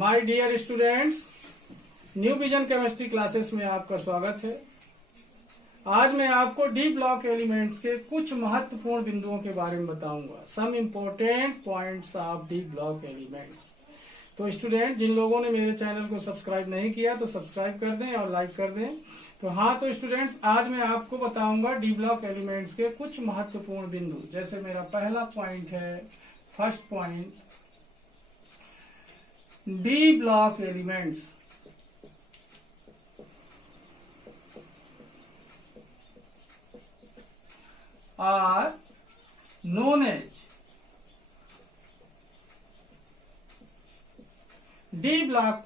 My dear students, new vision chemistry classes में आपका स्वागत है। आज मैं आपको डी ब्लॉक एलिमेंट्स के कुछ महत्वपूर्ण बिंदुओं के बारे में बताऊंगा। Some important points of D block elements. तो स्टूडेंट, जिन लोगों ने मेरे चैनल को सब्सक्राइब नहीं किया तो सब्सक्राइब कर दें और लाइक कर दें। तो स्टूडेंट्स, आज मैं आपको बताऊंगा डी ब्लॉक एलिमेंट्स के कुछ महत्वपूर्ण बिंदु। जैसे मेरा पहला पॉइंट है, first point, D block elements are known as D block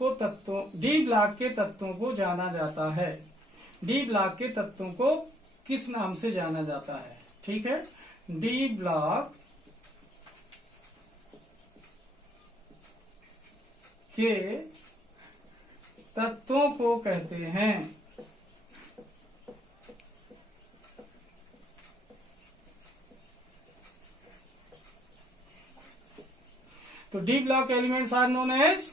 के तत्वों को जाना जाता है। डी ब्लॉक के तत्वों को किस नाम से जाना जाता है? ठीक है, डी ब्लॉक के तत्वों को कहते हैं तो D block elements are known as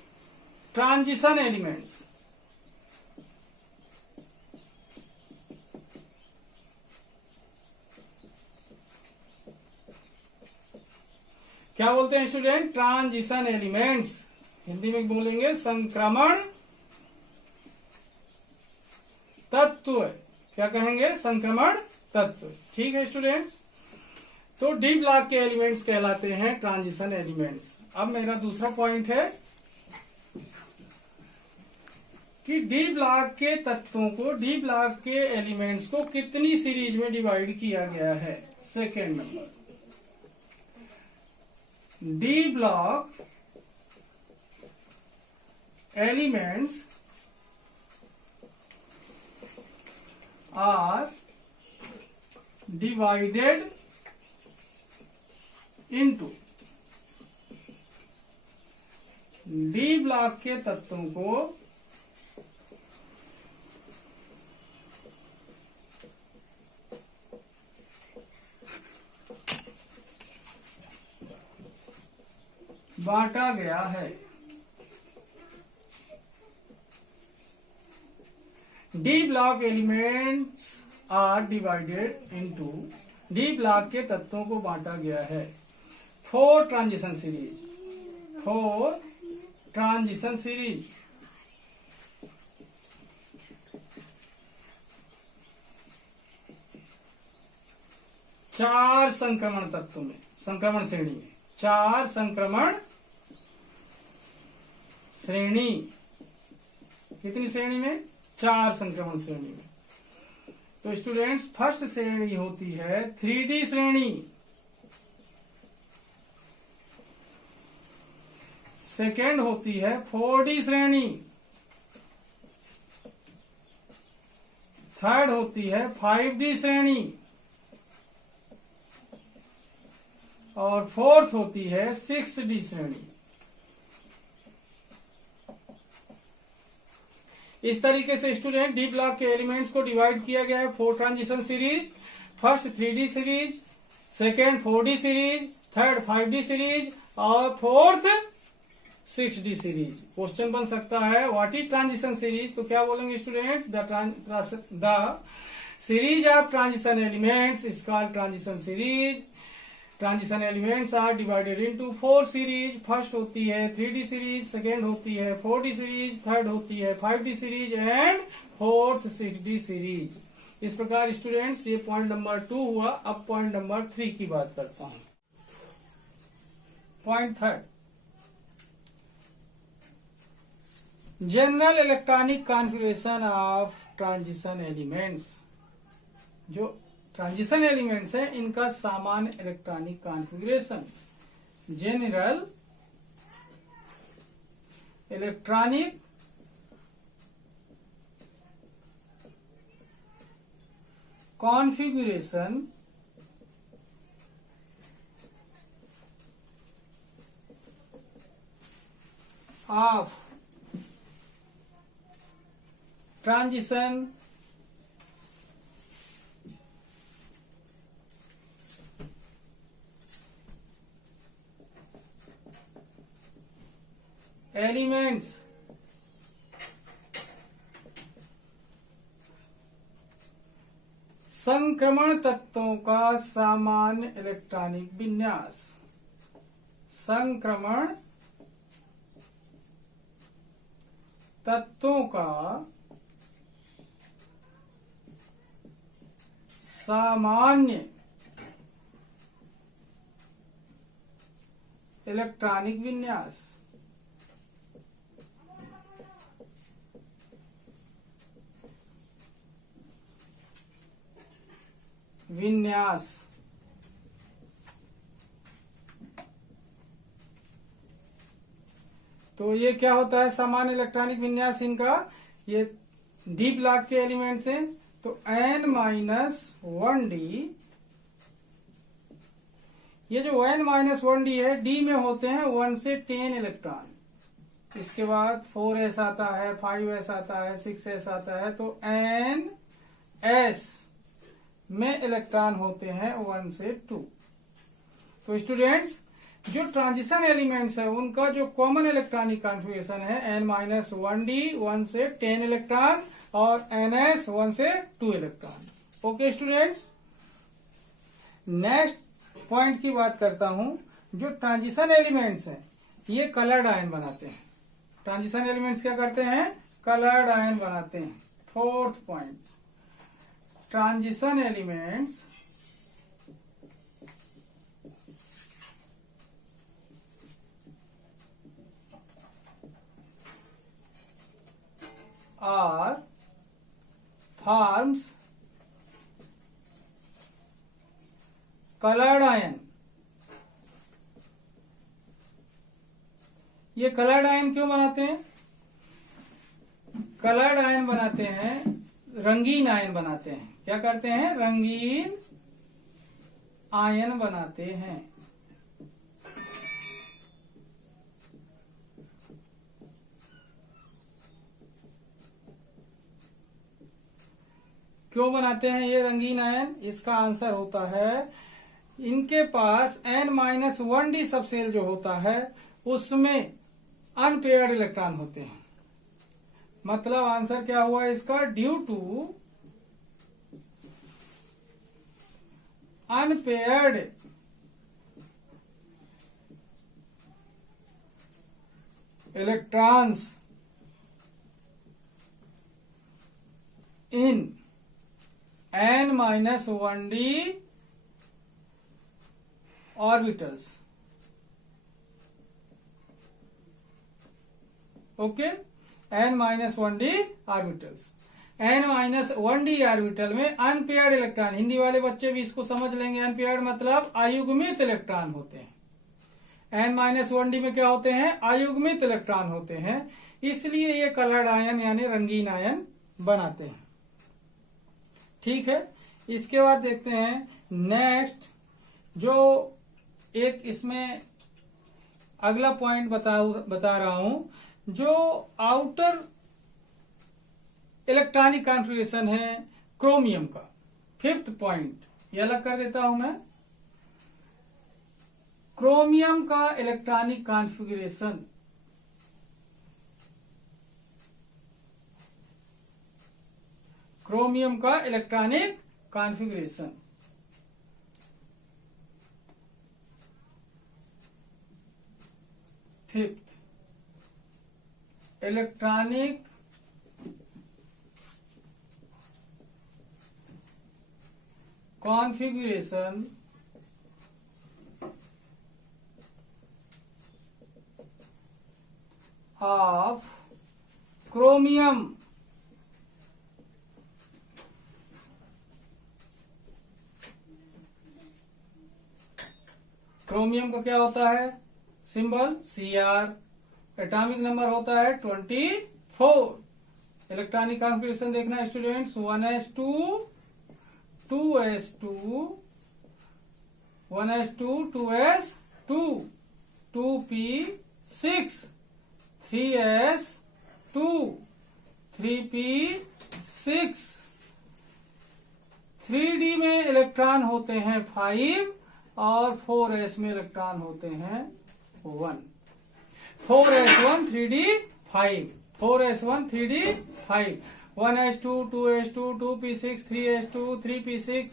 transition elements. क्या बोलते हैं स्टूडेंट? Transition elements. हिंदी में बोलेंगे संक्रमण तत्व। क्या कहेंगे? संक्रमण तत्व। ठीक है स्टूडेंट्स, तो डी ब्लॉक के एलिमेंट्स कहलाते हैं ट्रांजिशन एलिमेंट्स। अब मेरा दूसरा पॉइंट है कि डी ब्लॉक के तत्वों को, डी ब्लॉक के एलिमेंट्स को कितनी सीरीज में डिवाइड किया गया है? Second number, D block elements are divided into, D block के तत्वों को बांटा गया है। D block elements are divided into, D block के तत्वों को बांटा गया है 4 ट्रांजिशन सीरीज। 4 transition series. चार संक्रमण तत्वों में, संक्रमण श्रेणी में, 4 संक्रमण श्रेणी। कितनी श्रेणी में? 4 संक्रमण श्रेणी में। तो स्टूडेंट्स, फर्स्ट श्रेणी होती है 3D श्रेणी, सेकेंड होती है 4D श्रेणी, थर्ड होती है 5D श्रेणी और फोर्थ होती है 6D श्रेणी। इस तरीके से स्टूडेंट डी ब्लॉक के एलिमेंट्स को डिवाइड किया गया है 4 transition series. First 3D series, second 4D series, third 5D series और फोर्थ 6D सीरीज। क्वेश्चन बन सकता है व्हाट इज ट्रांजिशन सीरीज? तो क्या बोलेंगे students? The series of transition elements is called transition series. Transition elements are divided into 4 series. First होती है 3D series, second होती है 4D सीरीज, थर्ड होती है 5D series and fourth 6D series. इस प्रकार स्टूडेंट्स, ये पॉइंट नंबर 2 हुआ। अब पॉइंट नंबर 3 की बात करता हूं। Point third, general electronic configuration of transition elements. जो ट्रांजिशन एलिमेंट्स है, इनका सामान्य electronic configuration. General electronic configuration of transition elements संक्रमण तत्वों का सामान्य इलेक्ट्रॉनिक विन्यास। संक्रमण तत्वों का सामान्य इलेक्ट्रॉनिक विन्यास। विन्यास तो ये क्या होता है सामान्य इलेक्ट्रॉनिक विन्यास इनका? ये डी ब्लॉक के एलिमेंट्स हैं तो n-1d, ये जो n-1d है डी में होते हैं 1 से 10 इलेक्ट्रॉन। इसके बाद 4s आता है, 5s आता है, 6s आता है, तो ns में इलेक्ट्रॉन होते हैं 1 से 2। तो स्टूडेंट्स जो ट्रांजिशन एलिमेंट्स है उनका जो कॉमन इलेक्ट्रॉनिक कॉन्फ़िगरेशन है n-1d 1 से 10 इलेक्ट्रॉन और ns 1 से 2 electron. Okay students, next point की बात करता हूं। जो ट्रांजिशन एलिमेंट्स हैं ये कलर्ड आयन बनाते हैं। ट्रांजिशन एलिमेंट्स क्या करते हैं? कलर्ड आयन बनाते हैं। Fourth point, transition elements are forms colored ion। ये कलर्ड आयन क्यों बनाते हैं? कलर्ड आयन बनाते हैं, रंगीन आयन बनाते हैं। क्या करते हैं? रंगीन आयन बनाते हैं। क्यों बनाते हैं ये रंगीन आयन? इसका आंसर होता है इनके पास n-1d सबसेल जो होता है उसमें अनपेयर्ड इलेक्ट्रॉन होते हैं। मतलब आंसर क्या हुआ इसका? Due to unpaired electrons in n-1d orbitals. Okay, n-1d orbitals. n-1d orbital में अनपेयर्ड इलेक्ट्रॉन, हिंदी वाले बच्चे भी इसको समझ लेंगे। अनपेयर्ड मतलब अयुग्मित इलेक्ट्रॉन होते हैं। n-1d में क्या होते हैं? अयुग्मित इलेक्ट्रॉन होते हैं, इसलिए ये कलर्ड आयन यानी रंगीन आयन बनाते हैं। ठीक है, इसके बाद देखते हैं नेक्स्ट जो एक इसमें अगला पॉइंट बता रहा हूं। जो आउटर इलेक्ट्रॉनिक कॉन्फ़िगरेशन है क्रोमियम का, फिफ्थ पॉइंट ये अलग कर देता हूं मैं। क्रोमियम का इलेक्ट्रॉनिक कॉन्फ़िगरेशन क्रोमियम का electronic configuration. Fifth, electronic configuration of chromium. Chromium का क्या होता है? सिंबल Cr, एटॉमिक नंबर होता है 24। इलेक्ट्रॉनिक कॉन्फ़िगरेशन देखना students, 1s2 2s2 1s2 2s2 2p6 3s2 3p6। 3d में इलेक्ट्रॉन होते हैं 5 और 4s में इलेक्ट्रॉन होते हैं 1। 4s1 3d5, 4s1 3d5, 1s2 2s2 2p6 3s2 3p6,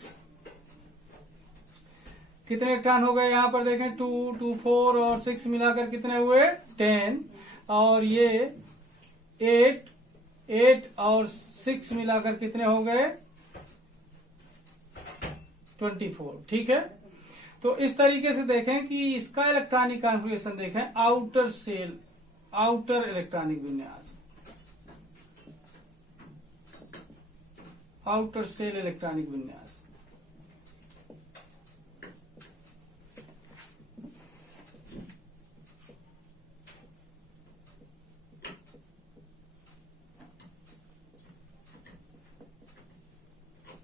कितने इलेक्ट्रॉन हो गए यहाँ पर देखें 2 2 4 और 6 मिलाकर कितने हुए 10, और ये 8 8 और 6 मिलाकर कितने हो गए 24। ठीक है, तो इस तरीके से देखें कि इसका इलेक्ट्रॉनिक कॉन्फ़िगरेशन देखें, आउटर सेल, आउटर इलेक्ट्रॉनिक विन्यास, आउटर सेल इलेक्ट्रॉनिक विन्यास।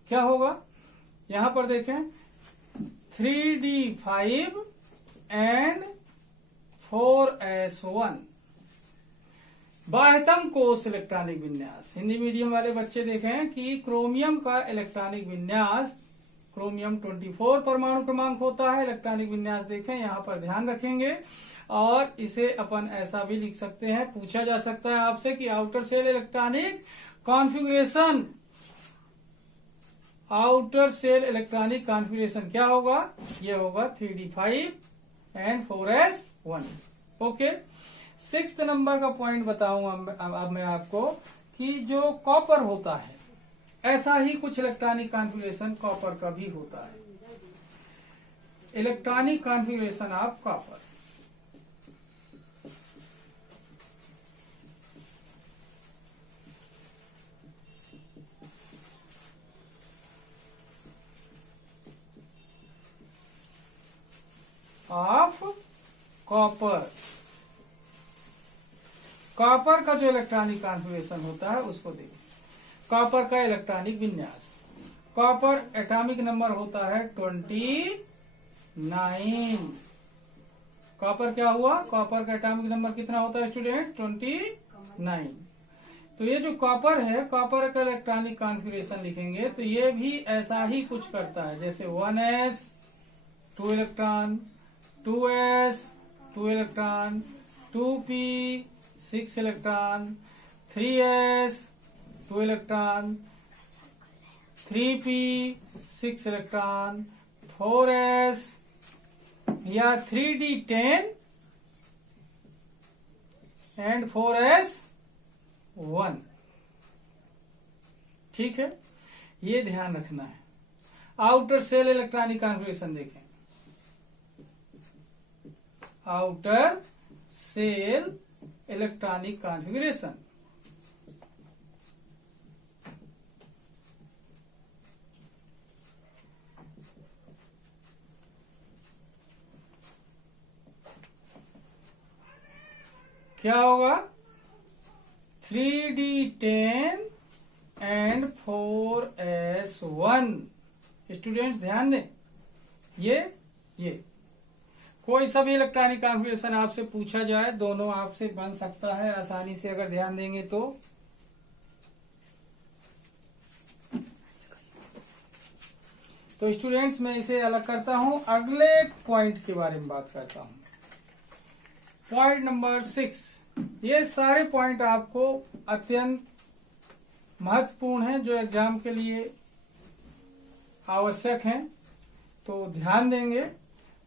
क्या होगा यहां पर देखें 3d5 एंड 4s1 बाह्यतम कोष इलेक्ट्रॉनिक विन्यास। हिंदी मीडियम वाले बच्चे देखें कि क्रोमियम का इलेक्ट्रॉनिक विन्यास, क्रोमियम 24 परमाणु क्रमांक होता है। इलेक्ट्रॉनिक विन्यास देखें, यहां पर ध्यान रखेंगे, और इसे अपन ऐसा भी लिख सकते हैं, पूछा जा सकता है आपसे कि outer shell electronic configuration, outer shell electronic configuration क्या होगा, ये होगा 3d5 and 4s1। Okay, 6th number का पॉइंट बताऊंगा अब मैं आपको कि जो कॉपर होता है, ऐसा ही कुछ इलेक्ट्रॉनिक कॉन्फ़िगरेशन कॉपर का भी होता है। Electronic configuration of copper, of copper, copper का जो इलेक्ट्रॉनिक कॉन्फ़िगरेशन होता है उसको देखिए। कॉपर का इलेक्ट्रॉनिक विन्यास, कॉपर एटॉमिक नंबर होता है 29। कॉपर क्या हुआ, कॉपर का एटॉमिक नंबर कितना होता है स्टूडेंट 29। तो ये जो कॉपर है, कॉपर का इलेक्ट्रॉनिक कॉन्फ़िगरेशन लिखेंगे तो ये भी ऐसा ही कुछ करता है, जैसे 1s 2 electron, 2s 2 electron, 2p 6 electron, 3s 2 electron, 3p 6 electron, 4s या 3d10 एंड 4s1। ठीक है, ये ध्यान रखना है। आउटर सेल इलेक्ट्रॉनिक कॉन्फ़िगरेशन देखें, आउटर सेल इलेक्ट्रॉनिक कॉन्फ़िगरेशन, क्या होगा 3d10 एंड 4s1। स्टूडेंट्स ध्यान दें, ये कोई सा भी इलेक्ट्रॉनिक कॉन्फ़िगरेशन आपसे पूछा जाए, दोनों आपसे बन सकता है आसानी से अगर ध्यान देंगे तो। तो स्टूडेंट्स मैं इसे अलग करता हूं, अगले पॉइंट के बारे में बात करता हूं। पॉइंट नंबर 6, ये सारे पॉइंट आपको अत्यंत महत्वपूर्ण हैं, जो एग्जाम के लिए आवश्यक हैं। तो ध्यान देंगे,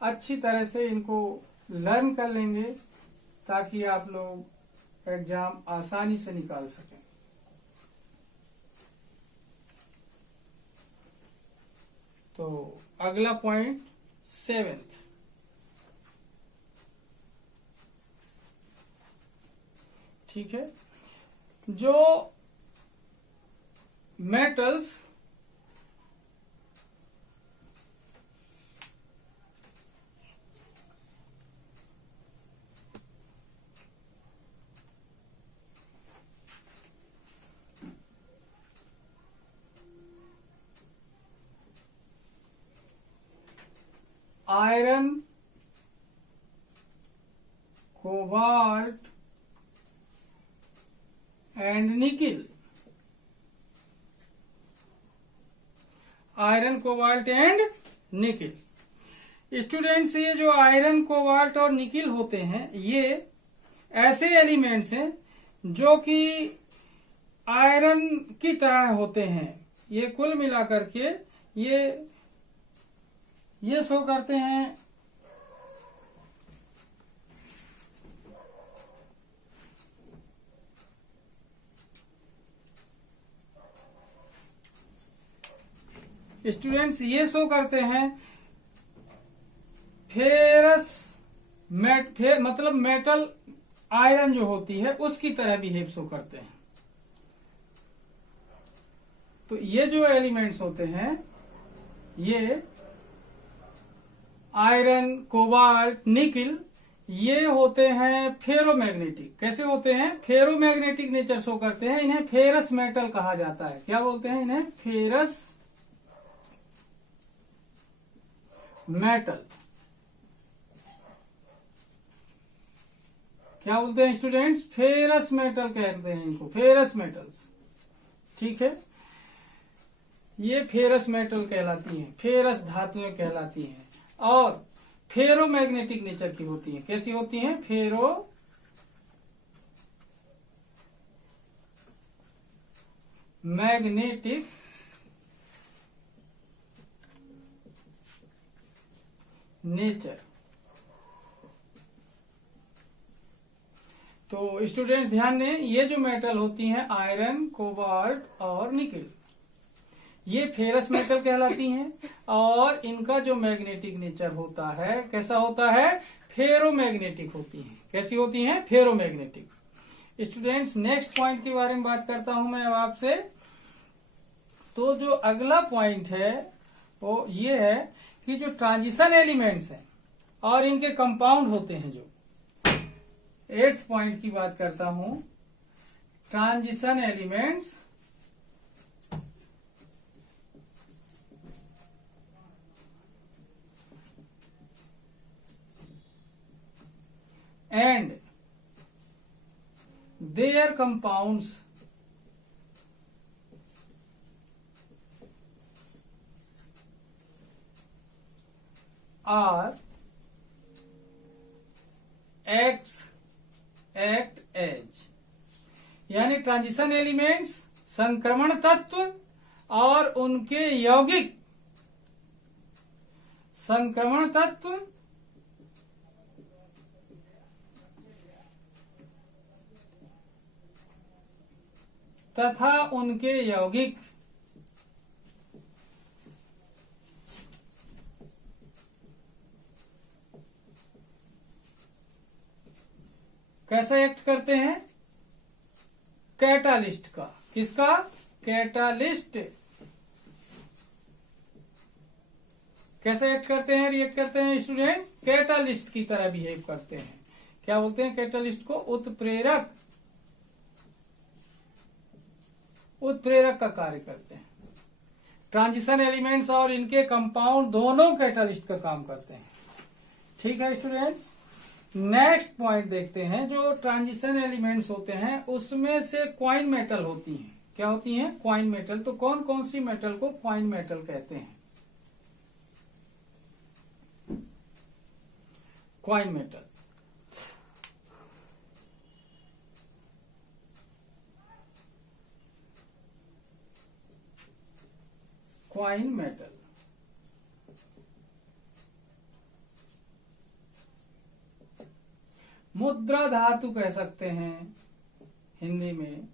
अच्छी तरह से इनको लर्न कर लेंगे ताकि आप लोग एग्जाम आसानी से निकाल सकें। तो अगला पॉइंट 7th, ठीक है, जो metals iron, cobalt and nickel, iron cobalt and nickel. Students, ये जो आयरन कोबाल्ट और निकिल होते हैं, ये ऐसे एलिमेंट्स हैं जो कि आयरन की तरह होते हैं। ये कुल मिलाकर के ये शो करते हैं स्टूडेंट्स, ये शो करते हैं फेरस मतलब मेटल आयरन जो होती है उसकी तरह बिहेव शो करते हैं। तो ये जो एलिमेंट्स होते हैं ये आयरन, कोबाल्ट, निकिल, ये होते हैं फेरोमैग्नेटिक। कैसे होते हैं? फेरोमैग्नेटिक नेचर शो करते हैं। इन्हें फेरस मेटल कहा जाता है। क्या बोलते हैं इन्हें? Ferrous metal. क्या बोलते हैं स्टूडेंट्स? फेरस मेटल कहते हैं इनको, फेरस मेटल्स। ठीक है, ये फेरस मेटल कहलाती हैं, फेरस धातुएं कहलाती हैं और फेरोमैग्नेटिक नेचर की होती हैं। कैसी होती हैं? फेरो मैग्नेटिक नेचर। तो स्टूडेंट्स ध्यान दें, ये जो मेटल होती हैं आयरन, कोबाल्ट और निकिल, ये फेरस मेटल कहलाती हैं और इनका जो मैग्नेटिक नेचर होता है कैसा होता है? फेरोमैग्नेटिक होती हैं। कैसी होती हैं? फेरोमैग्नेटिक। स्टूडेंट्स नेक्स्ट पॉइंट के बारे में बात करता हूं मैं अब आपसे। तो जो अगला पॉइंट है वो ये है कि जो ट्रांजिशन एलिमेंट्स हैं और इनके कंपाउंड होते हैं, जो 8th पॉइंट की बात करता हूं, transition elements and their compounds are act as, यानी ट्रांजिशन एलिमेंट्स संक्रमण तत्व और उनके यौगिक संक्रमण तत्व तथा उनके यौगिक कैसा एक्ट करते हैं? कैटालिस्ट का। किसका? कैटालिस्ट। कैसे एक्ट करते हैं, रिएक्ट करते हैं स्टूडेंट्स? कैटालिस्ट की तरह बिहेव करते हैं। क्या बोलते हैं कैटालिस्ट को? उत्प्रेरक। उत्प्रेरक का कार्य करते हैं। ट्रांजिशन एलिमेंट्स और इनके कंपाउंड दोनों कैटालिस्ट का काम करते हैं। ठीक है स्टूडेंट्स, नेक्स्ट पॉइंट देखते हैं। जो ट्रांजिशन एलिमेंट्स होते हैं उसमें से क्वाइन मेटल होती हैं। क्या होती हैं? Coin metal. तो कौन कौन सी मेटल को क्वाइन मेटल कहते हैं? Coin metal, coin metal. मुद्रा धातु कह सकते हैं हिंदी में,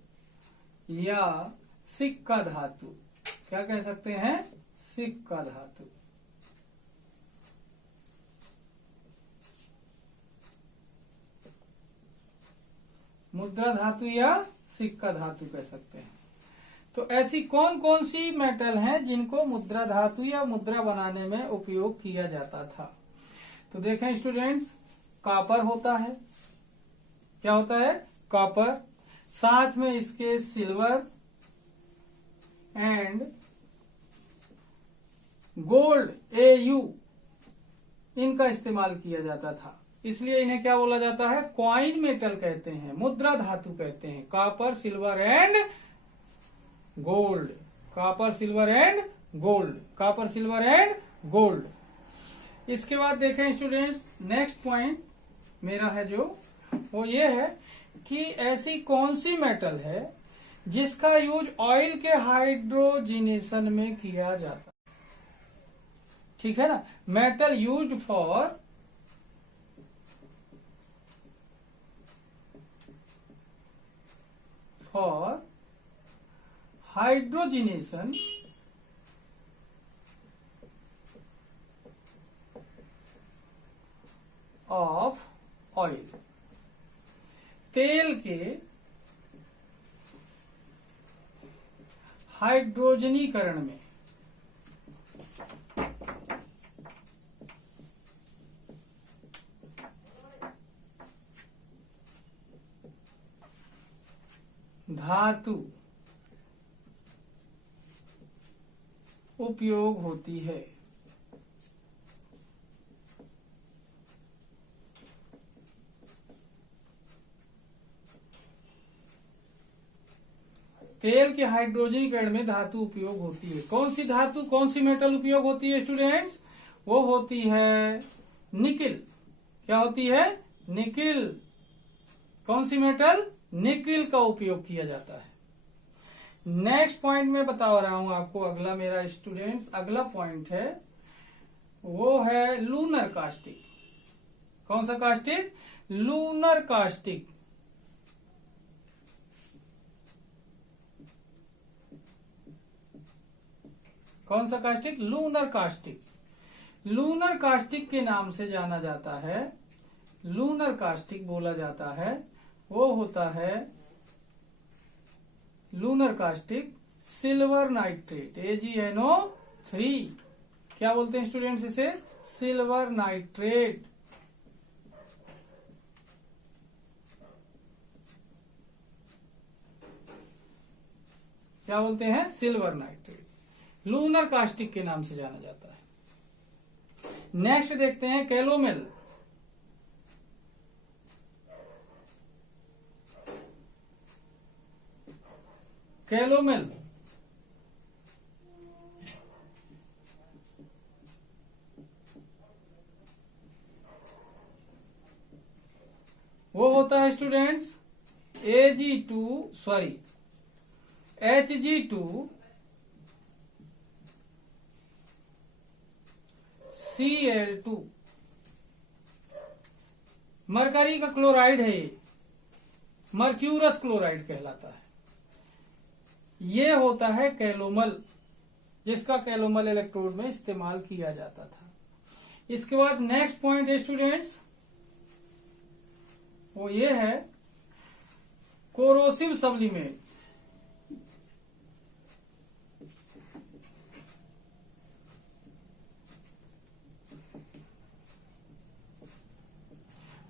या सिक्का धातु। क्या कह सकते हैं? सिक्का धातु। मुद्रा धातु या सिक्का धातु कह सकते हैं। तो ऐसी कौन कौन सी मेटल हैं जिनको मुद्रा धातु या मुद्रा बनाने में उपयोग किया जाता था? तो देखें स्टूडेंट्स, कॉपर होता है। क्या होता है? कॉपर। साथ में इसके सिल्वर एंड गोल्ड, AU, इनका इस्तेमाल किया जाता था। इसलिए इन्हें क्या बोला जाता है? क्वाइन मेटल कहते हैं, मुद्रा धातु कहते हैं। Copper, silver and gold. Copper, silver and gold. Copper, silver and gold. इसके बाद देखें स्टूडेंट्स, नेक्स्ट पॉइंट मेरा है जो वो ये है कि ऐसी कौन सी मेटल है जिसका यूज ऑयल के हाइड्रोजिनेशन में किया जाता है। ठीक है ना, metal used for hydrogenation of oil, तेल के हाइड्रोजनीकरण में धातु उपयोग होती है। तेल के हाइड्रोजनीकरण में धातु उपयोग होती है। कौन सी धातु, कौन सी मेटल उपयोग होती है स्टूडेंट्स? वो होती है निकिल। क्या होती है? निकिल। कौन सी मेटल? निकिल का उपयोग किया जाता है। नेक्स्ट पॉइंट में बता रहा हूं आपको, अगला मेरा स्टूडेंट्स अगला पॉइंट है वो है लूनर कास्टिक। कौन सा कास्टिक? Lunar caustic. कौन सा caustic? Lunar caustic. Lunar caustic के नाम से जाना जाता है, लूनर कास्टिक बोला जाता है, वो होता है lunar caustic silver nitrate, AgNO3। क्या बोलते हैं स्टूडेंट्स इसे? Silver nitrate. क्या बोलते हैं? Silver nitrate. लूनर कास्टिक के नाम से जाना जाता है। नेक्स्ट देखते हैं कैलोमेल। कैलोमेल वो होता है स्टूडेंट्स Hg2 मरकरी का क्लोराइड है, ये मर्क्यूरस क्लोराइड कहलाता है। ये होता है कैलोमल, जिसका कैलोमल इलेक्ट्रोड में इस्तेमाल किया जाता था। इसके बाद नेक्स्ट पॉइंट है स्टूडेंट्स, वो ये है कोरोसिव सब्लिमेट।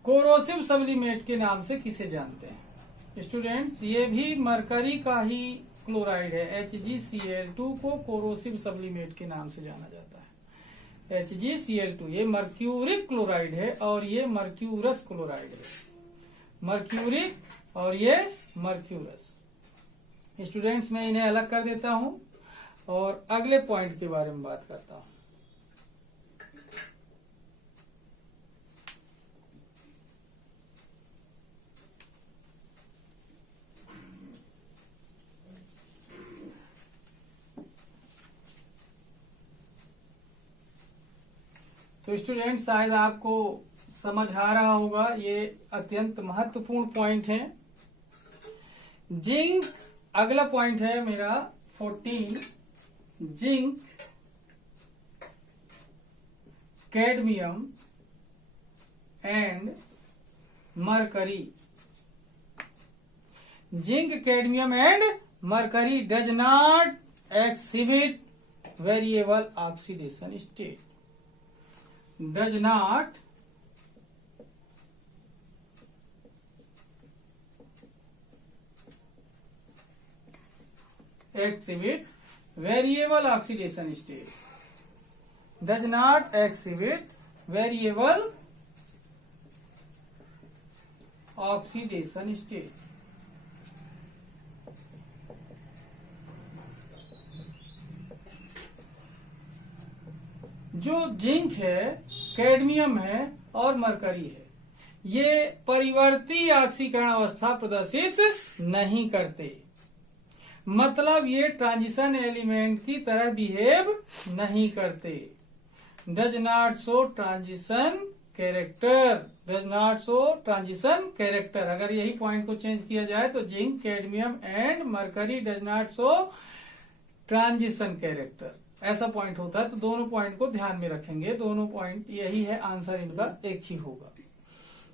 कोरोसिव सब्लिमेट के नाम से किसे जानते हैं स्टूडेंट्स? ये भी मरकरी का ही क्लोराइड है, HgCl2 को कोरोसिव सब्लिमेट के नाम से जाना जाता है। HgCl2 ये मर्क्यूरिक क्लोराइड है और ये मर्क्यूरस क्लोराइड है। मर्क्यूरिक और ये मर्क्यूरस। स्टूडेंट्स मैं इन्हें अलग कर देता हूं और अगले पॉइंट के बारे में बात करता हूं। तो स्टूडेंट शायद आपको समझ आ रहा होगा, ये अत्यंत महत्वपूर्ण पॉइंट है। जिंक, अगला पॉइंट है मेरा 14, zinc, cadmium and mercury. Zinc, cadmium and mercury does not exhibit variable oxidation state, does not exhibit variable oxidation state, does not exhibit variable oxidation state। जो जिंक है, कैडमियम है और mercury है, ये परिवर्ती ऑक्सीकरण अवस्था प्रदर्शित नहीं करते। मतलब ये ट्रांजिशन एलिमेंट की तरह बिहेव नहीं करते। Does not show transition character, does not show transition character. अगर यही पॉइंट को चेंज किया जाए तो zinc, cadmium and mercury does not show transition character, ऐसा पॉइंट होता है। तो दोनों पॉइंट को ध्यान में रखेंगे, दोनों पॉइंट यही है, आंसर इनका एक ही होगा।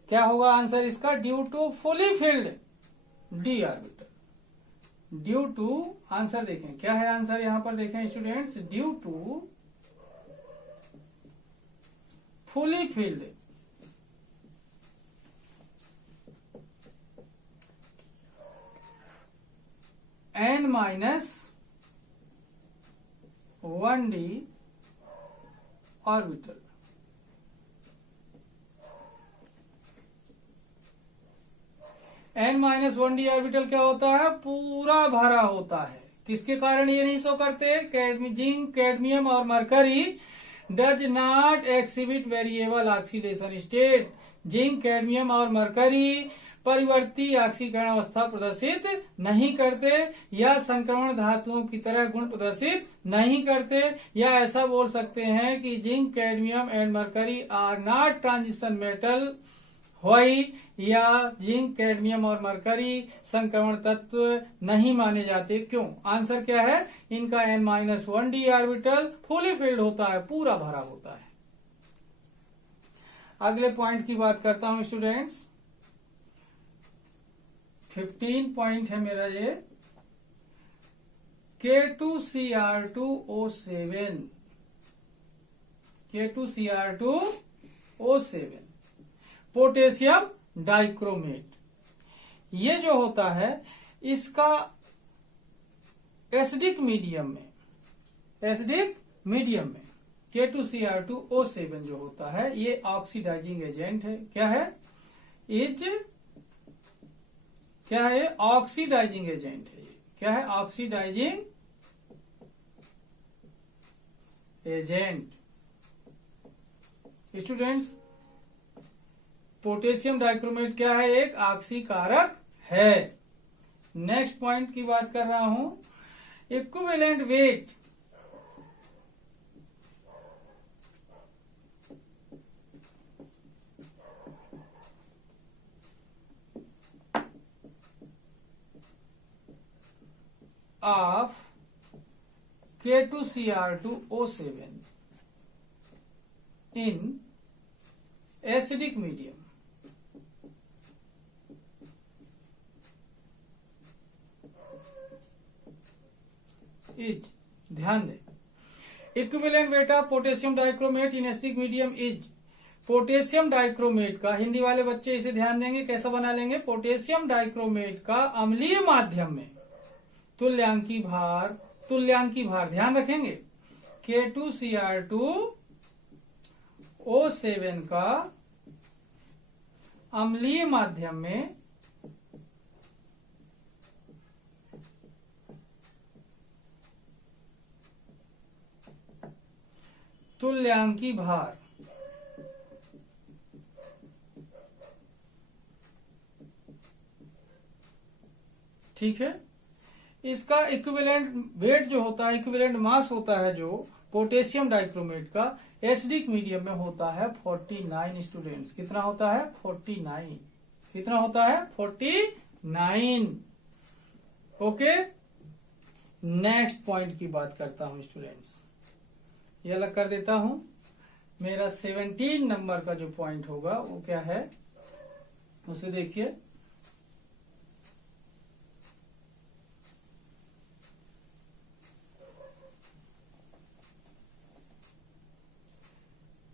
क्या होगा आंसर इसका? Due to fully filled D orbital. Due to, answer देखें क्या है आंसर यहां पर देखें students, due to fully filled n-1d orbital. n-1d orbital क्या होता है? पूरा भरा होता है। किसके कारण ये नहीं शो करते? जिंक, कैडमियम और mercury does not exhibit variable oxidation state. Zinc, cadmium और मरकरी परिवर्ती ऑक्सीकरण अवस्था प्रदर्शित नहीं करते या संक्रमण धातुओं की तरह गुण प्रदर्शित नहीं करते, या ऐसा बोल सकते हैं कि zinc, cadmium and mercury are not transition metal why, या जिंक, कैडमियम और मरकरी संक्रमण तत्व नहीं माने जाते। क्यों? आंसर क्या है इनका? n-1d ऑर्बिटल फुली फिल्ड होता है, पूरा भरा होता है। अगले पॉइंट की बात करता हूं स्टूडेंट्स, 15 पॉइंट है मेरा ये। K2Cr2O7, K2Cr2O7 potassium dichromate. ये जो होता है इसका एसिडिक मीडियम में K2Cr2O7 जो होता है ये ऑक्सीडाइजिंग एजेंट है। क्या है? ऑक्सीडाइजिंग एजेंट है। क्या है? Oxidising agent. Students, potassium dichromate क्या है? एक ऑक्सीकारक है। नेक्स्ट पॉइंट की बात कर रहा हूं, equivalent weight of K2Cr2O7 in acidic medium is, ध्यान दें, equivalent weight of potassium dichromate in acidic medium is. Potassium dichromate का, हिंदी वाले बच्चे इसे ध्यान देंगे कैसा बना लेंगे, पोटेशियम डाइक्रोमेट का अम्लीय माध्यम में तुल्यांकी भार ध्यान रखेंगे। K2Cr2O7 का अम्लीय माध्यम में तुल्यांकी भार ठीक है। इसका इक्विवेलेंट वेट जो होता है, इक्विवेलेंट मास होता है जो पोटेशियम डाइक्रोमेट का एसिडिक मीडियम में होता है 49 स्टूडेंट्स। कितना होता है? 49। कितना होता है? 49। ओके, नेक्स्ट पॉइंट की बात करता हूं स्टूडेंट्स, ये अलग कर देता हूं। मेरा 17 नंबर का जो पॉइंट होगा वो क्या है उसे देखिए।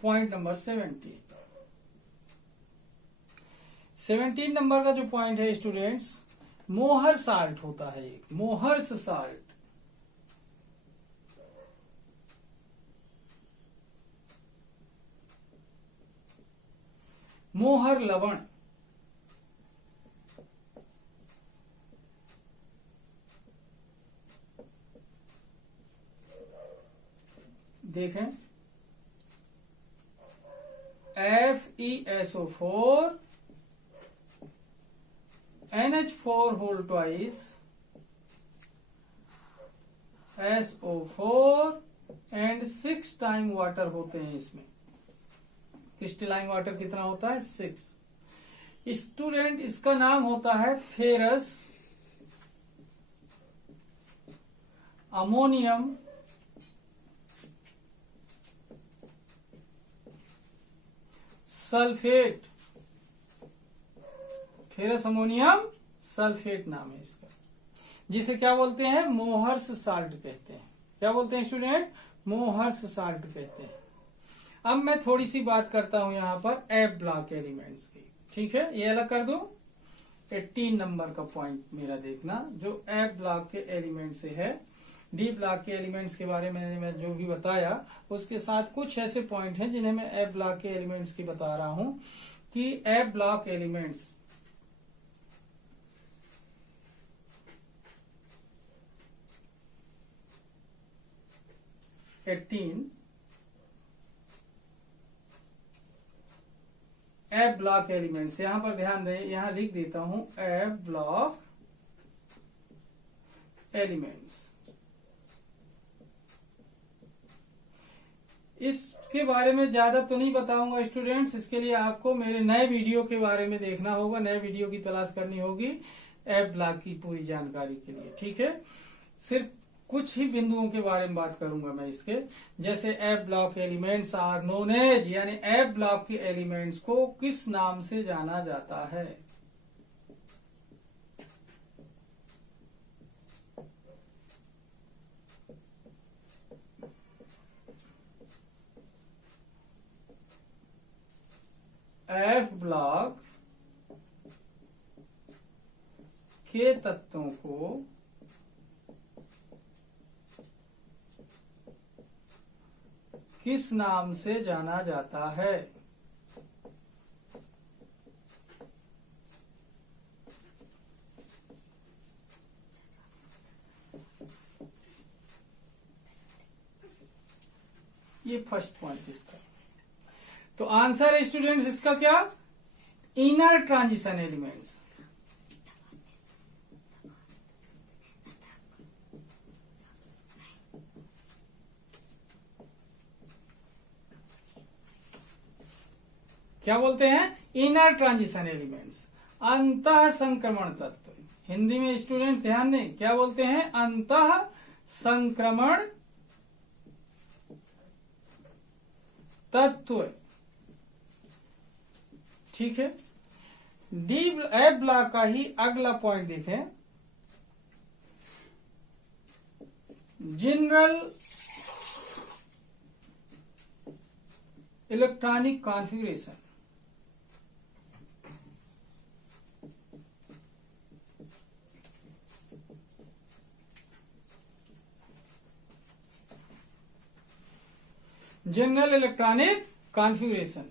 पॉइंट नंबर 17 नंबर का जो पॉइंट है स्टूडेंट्स, मोहर साल्ट होता है एक, मोहर्स साल्ट। मोहर लवण देखें, FeSO4 NH4 whole twice SO4 and 6 time water होते हैं इसमें। क्रिस्टलाइन वाटर कितना होता है? 6। स्टूडेंट इसका नाम होता है ferrous ammonium sulphate. Ferrous ammonium sulphate नाम है इसका, जिसे क्या बोलते हैं? मोहर्स साल्ट कहते हैं। क्या बोलते हैं स्टूडेंट? मोहर्स साल्ट कहते हैं। अब मैं थोड़ी सी बात करता हूं यहां पर एफ ब्लॉक एलिमेंट्स की। ठीक है, ये अलग कर दूं। 18 नंबर का पॉइंट मेरा देखना, जो एफ ब्लॉक के एलिमेंट से है। डी ब्लॉक के एलिमेंट्स के बारे में मैंने जो भी बताया, उसके साथ कुछ ऐसे पॉइंट हैं जिन्हें मैं एफ ब्लॉक के एलिमेंट्स की बता रहा हूं कि F block elements F block elements, यहां पर ध्यान दें, यहां लिख देता हूं एफ ब्लॉक एलिमेंट्स। इसके बारे में ज्यादा तो नहीं बताऊंगा स्टूडेंट्स, इसके लिए आपको मेरे नए वीडियो के बारे में देखना होगा, नए वीडियो की तलाश करनी होगी एफ ब्लॉक की पूरी जानकारी के लिए। ठीक है, सिर्फ कुछ ही बिंदुओं के बारे में बात करूंगा मैं इसके, जैसे F block elements are known as, यानी एफ ब्लॉक के एलिमेंट्स को किस नाम से जाना जाता है। एफ ब्लॉक के तत्वों को किस नाम से जाना जाता है? ये फर्स्ट पॉइंट इसका। तो आंसर है स्टूडेंट्स इसका क्या? Inner transition elements. क्या बोलते हैं? इनर ट्रांजिशन एलिमेंट्स, अंतः संक्रमण तत्व। हिंदी में स्टूडेंट ध्यान दें, क्या बोलते हैं? अंतः संक्रमण तत्व। ठीक है, डी एफ ब्लॉक का ही अगला पॉइंट देखें, general electronic configuration. General electronic configuration,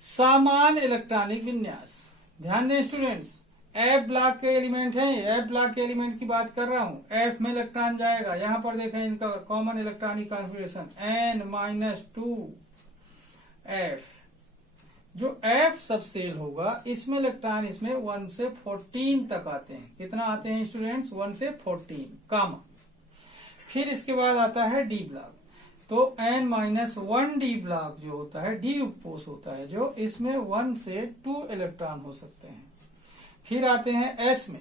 सामान्य इलेक्ट्रॉनिक विन्यास। ध्यान दें स्टूडेंट्स, एफ ब्लॉक के एलिमेंट हैं, एफ ब्लॉक के एलिमेंट की बात कर रहा हूं। एफ में इलेक्ट्रॉन जाएगा, यहां पर देखें इनका common electronic configuration N-2 F. जो एफ सब सेल होगा, इसमें इलेक्ट्रॉन इसमें 1 से 14 तक आते हैं। कितना आते हैं स्टूडेंट्स? 1 से 14 कामा। फिर इसके बाद आता है डी ब्लॉक, तो N-1 डी ब्लॉक जो होता है, डी उपकोष होता है, जो इसमें 1 से 2 इलेक्ट्रॉन हो सकते हैं। फिर आते हैं एस में,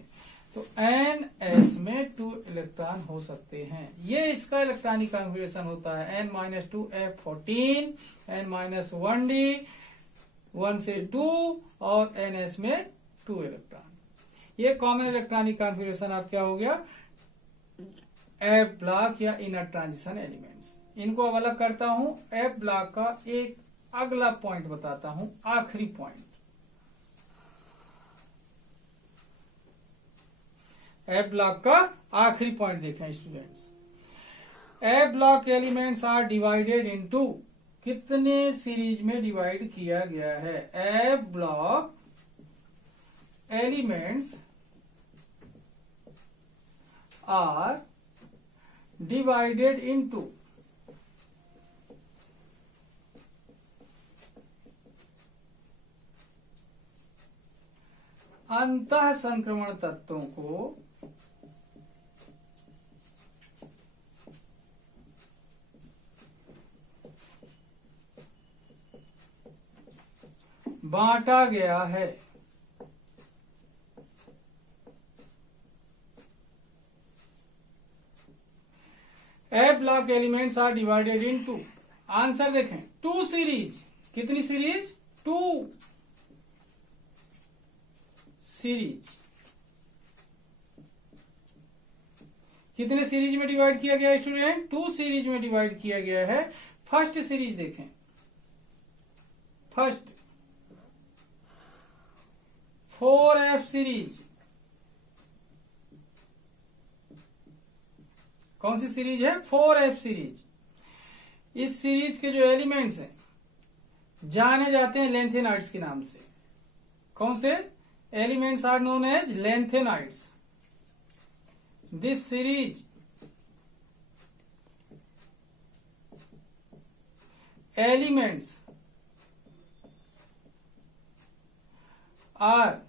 तो NS में 2 इलेक्ट्रॉन हो सकते हैं। ये इसका इलेक्ट्रॉनिक कॉन्फ़िगरेशन होता है N-2F14, N-1D 1 से 2 और NS में 2 इलेक्ट्रॉन। ये कॉमन इलेक्ट्रॉनिक कॉन्फ़िगरेशन आप क्या हो गया? एफ ब्लॉक या इनर ट्रांजिशन एलिमेंट्स। इनको अब अलग करता हूं। एफ ब्लॉक का एक अगला पॉइंट बताता हूं, आखिरी पॉइंट। एफ ब्लॉक का आखिरी पॉइंट देखें students, F block elements are divided into, कितने सीरीज में डिवाइड किया गया है? F block elements are divided into अंतः संक्रमण तत्वों को बांटा गया है। A block elements are divided into, answer देखें, 2 सीरीज। कितनी सीरीज? 2 सीरीज। कितने सीरीज में डिवाइड किया गया है स्टूडेंट? 2 सीरीज में डिवाइड किया गया है। फर्स्ट सीरीज देखें, फर्स्ट 4F सीरीज। कौन सी सीरीज है? 4F series. इस सीरीज के जो एलिमेंट्स हैं जाने जाते हैं लेंथेनाइड्स के नाम से। कौन से? Elements are known as lanthanides. This series elements are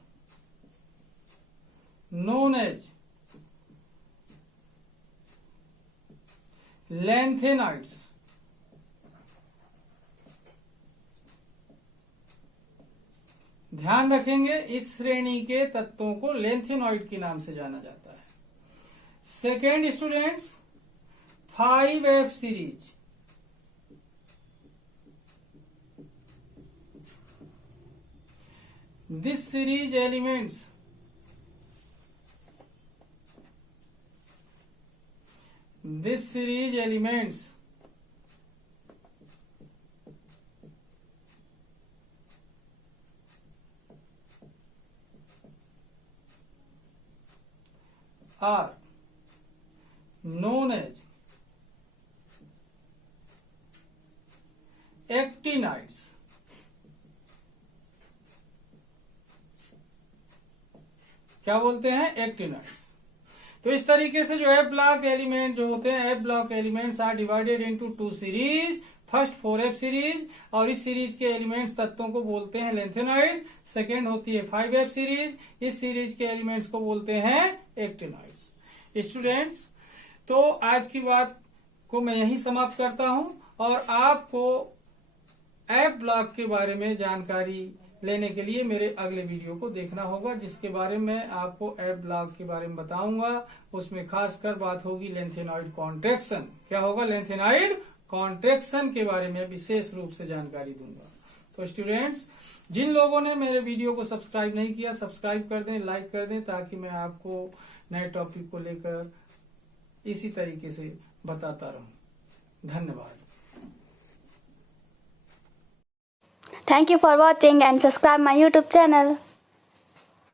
known as lanthanides। ध्यान रखेंगे, इस श्रेणी के तत्वों को लेंथेनॉइड के नाम से जाना जाता है। Second students, 5F series. This series elements are known as actinides। क्या बोलते हैं? एक्टिनाइड्स। तो इस तरीके से जो एफ ब्लॉक एलिमेंट जो होते हैं, F block elements are divided into 2 series. First 4F series, और इस सीरीज के एलिमेंट्स तत्वों को बोलते हैं लेंथेनाइड। सेकेंड होती है 5F सीरीज, इस सीरीज के एलिमेंट्स को बोलते हैं एक्टिनाइड्स। स्टूडेंट्स, तो आज की बात को मैं यहीं समाप्त करता हूं, और आपको एफ ब्लॉक के बारे में जानकारी लेने के लिए मेरे अगले वीडियो को देखना होगा, जिसके बारे में आपको एफ ब्लॉक के बारे में बताऊंगा। उसमें खासकर बात होगी लेंथेनॉइड कॉन्ट्रैक्शन। क्या होगा? लेंथेनॉइड कॉन्ट्रैक्शन के बारे में विशेष रूप से जानकारी दूंगा। तो स्टूडेंट्स, जिन लोगों ने मेरे वीडियो को सब्सक्राइब नहीं किया, सब्सक्राइब कर दें, लाइक कर दें, ताकि मैं आपको नए टॉपिक को लेकर इसी तरीके से बताता रहूं। धन्यवाद। Thank you for watching and subscribe my YouTube channel.